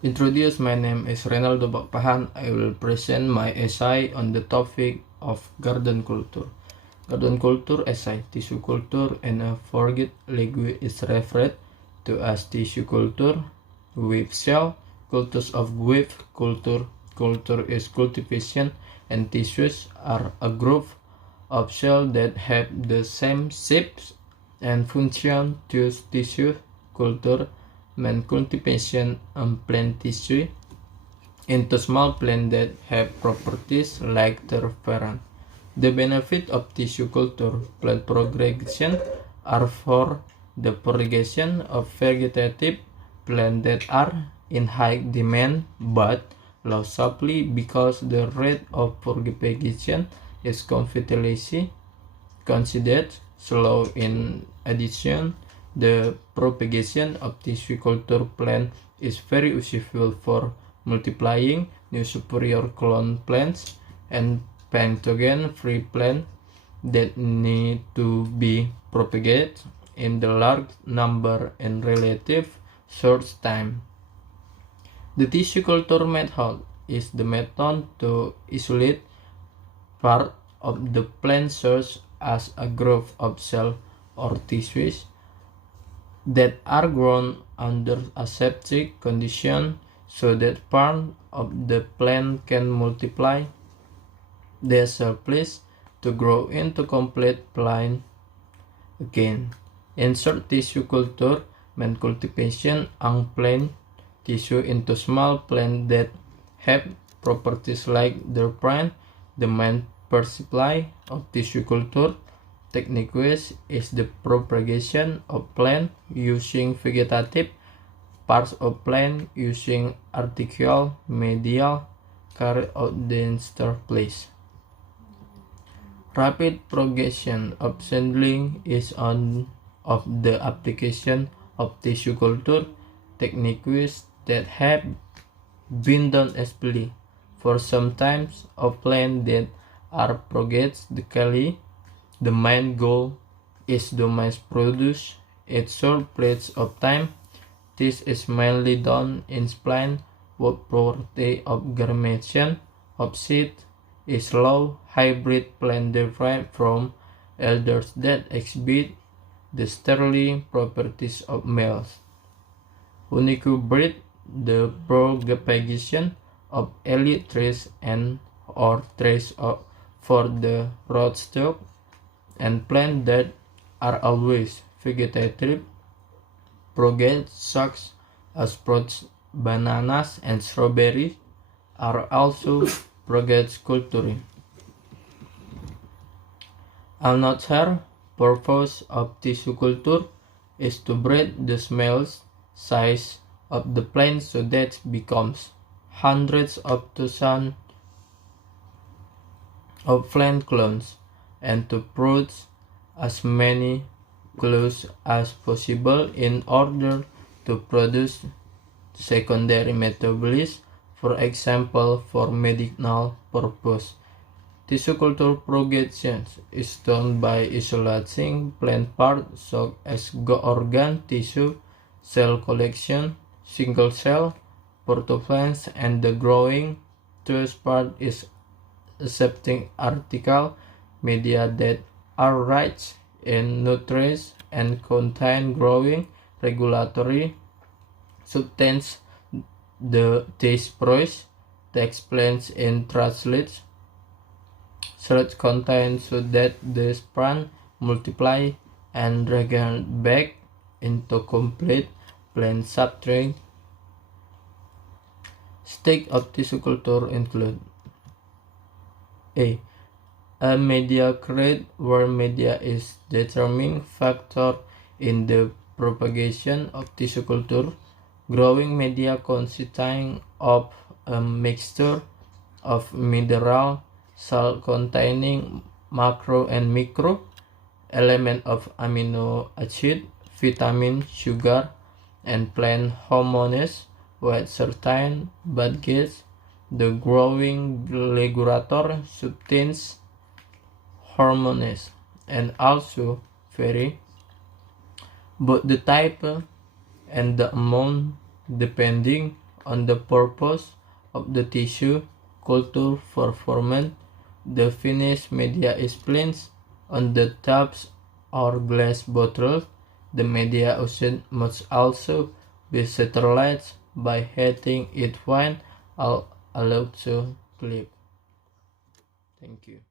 My name is Renaldo Bakpahan. I will present my essay on the topic of garden culture. Garden culture essay, tissue culture in a forget language is referred to as tissue culture, web cell, cultures of web culture. Culture is cultivation and tissues are a group of cells that have the same shapes and function to tissue culture mean cultivation and plant tissue into small plants that have properties like their parent. The benefit of tissue culture plant propagation are for the propagation of vegetative plants that are in high demand but low supply because the rate of propagation is considered slow. In addition, the propagation of tissue culture plant is very useful for multiplying new superior clone plants and pathogen-free plants that need to be propagated in the large number in relative short time. The tissue culture method is the method to isolate part of the plant cells as a group of cells or tissues that are grown under aseptic conditions so that part of the plant can multiply their surplus to grow into complete plant again. In short, tissue culture means cultivation and plant tissue into small plants that have properties like their parent. The main supply of tissue culture techniques is the propagation of plant using vegetative parts of plant using artificial media carried out in their place. Rapid propagation of seedling is one of the application of tissue culture techniques that have been done especially for some types of plants that are propagated locally. The main goal is to mass produce at short periods of time. This is mainly done in plants where probability of germination of seed is low. Hybrid plants derived from elders that exhibit the sterile properties of males. Unique breed the propagation of elite traits and or traits for the rootstock, and plants that are always vegetative propagate such as fruits, bananas, and strawberries are also propagated culturally. Another purpose of tissue culture is to breed the small size of the plant so that it becomes hundreds of thousands of plant clones and to produce as many clones as possible in order to produce secondary metabolites, for example, for medicinal purpose. Tissue culture propagation is done by isolating plant parts such as organ tissue, cell collection, single cell, protoplants, and the growing third part is accepting artificial media that are rich in nutrients and contain growing regulatory substance. This process takes place in translates such content so that the plant multiply and regenerate back into complete plant substrate. Stage of tissue culture include a media created where media is determining factor in the propagation of tissue culture. Growing media consisting of a mixture of mineral salt containing macro and micro element of amino acid, vitamin, sugar, and plant hormones with certain bad gas. The growing regulator substance hormones and also vary both the type and the amount depending on the purpose of the tissue culture performance. The finished media is placed on the taps or glass bottles. The media must also be sterilized by heating it when allowed to clip. Thank you.